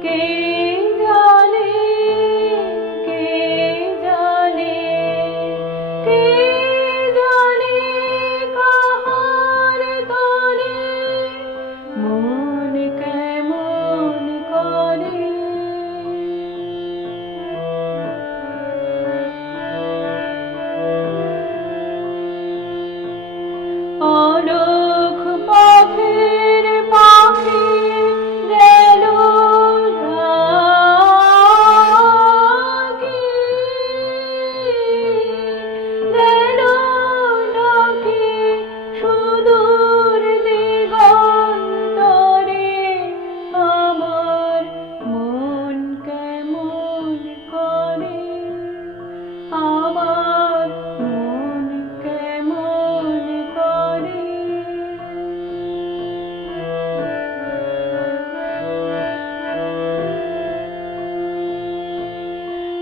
Okay.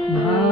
Bye.